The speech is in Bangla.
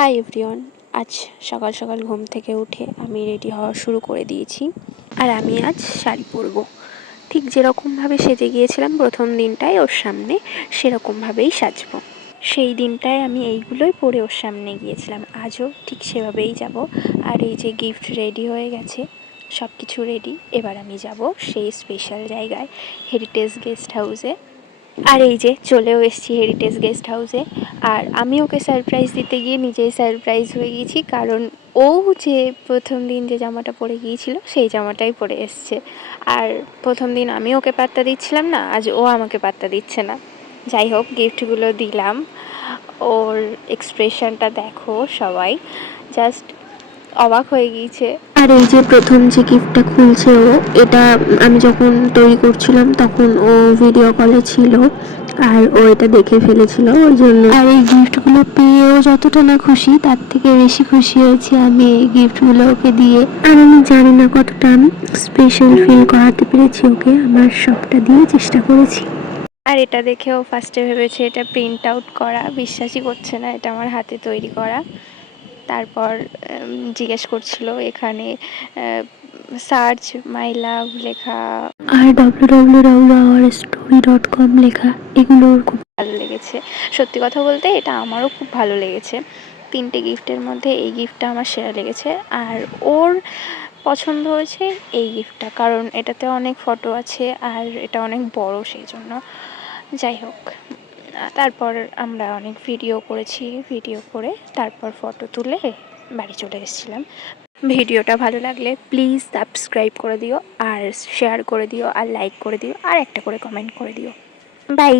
হাই এভরিওয়ান, আজ সকাল সকাল ঘুম থেকে উঠে আমি রেডি হওয়া শুরু করে দিয়েছি। আর আমি আজ শাড়ি পরবো। ঠিক যেরকমভাবে সেজে গিয়েছিলাম প্রথম দিনটায় ওর সামনে, সেরকমভাবেই সাজবো। সেই দিনটায় আমি এইগুলোই পরে ওর সামনে গিয়েছিলাম, আজও ঠিক সেভাবেই যাব। আর এই যে গিফট রেডি হয়ে গেছে, সব কিছু রেডি। এবার আমি যাব সেই স্পেশাল জায়গায়, হেরিটেজ গেস্ট হাউসে। আর এই যে চলেও এসেছি হেরিটেজ গেস্ট হাউসে। আর আমি ওকে সারপ্রাইজ দিতে গিয়ে নিজেই সারপ্রাইজ হয়ে গিয়েছি, কারণ ও যে প্রথম দিন যে জামাটা পরে গিয়েছিল সেই জামাটাই পরে এসছে। আর প্রথম দিন আমি ওকে পাত্তা দিচ্ছিলাম না, আজ ও আমাকে পাত্তা দিচ্ছে না। যাই হোক, গিফটগুলো দিলাম। ওর এক্সপ্রেশনটা দেখো সবাই, জাস্ট অবাক হয়ে গিয়েছে। আর এই যে প্রথম যে গিফটটা খুলছে ও, এটা আমি যখন তৈরি করছিলাম তখন ও ভিডিও কলে ছিল, আর ও এটা দেখে ফেলেছিল ওই জন্য। আর এই গিফটগুলো পেয়েও যতটা না খুশি, তার থেকে বেশি খুশি হয়েছি আমি এই গিফটগুলো ওকে দিয়ে। আর আমি জানি না কতটা আমি স্পেশাল ফিল করাতে পেরেছি ওকে, আমার সবটা দিয়ে চেষ্টা করেছি। আর এটা দেখেও ফার্স্টে ভেবেছে এটা প্রিন্ট আউট করা, বিশ্বাসই করছে না এটা আমার হাতে তৈরি করা। তারপর জিজ্ঞেস করছিল এখানে সার্চ মাই লাভ লেখা আর www.ourstory.com লেখা, এগুলো খুব ভালো লেগেছে। সত্যি কথা বলতে এটা আমারও খুব ভালো লেগেছে। 3টে গিফটের মধ্যে এই গিফটটা আমার সেরা লেগেছে। আর ওর পছন্দ হয়েছে এই গিফটটা, কারণ এটাতে অনেক ফটো আছে আর এটা অনেক বড়, সেই জন্য। যাই হোক, তারপর আমরা অনেক ভিডিও করেছি, ভিডিও করে তারপর ফটো তুলে বাড়ি চলে এসেছিলাম। ভিডিওটা ভালো লাগলে প্লিজ সাবস্ক্রাইব করে দিও, আর শেয়ার করে দিও, আর লাইক করে দিও, আর একটা করে কমেন্ট করে দিও। বাই।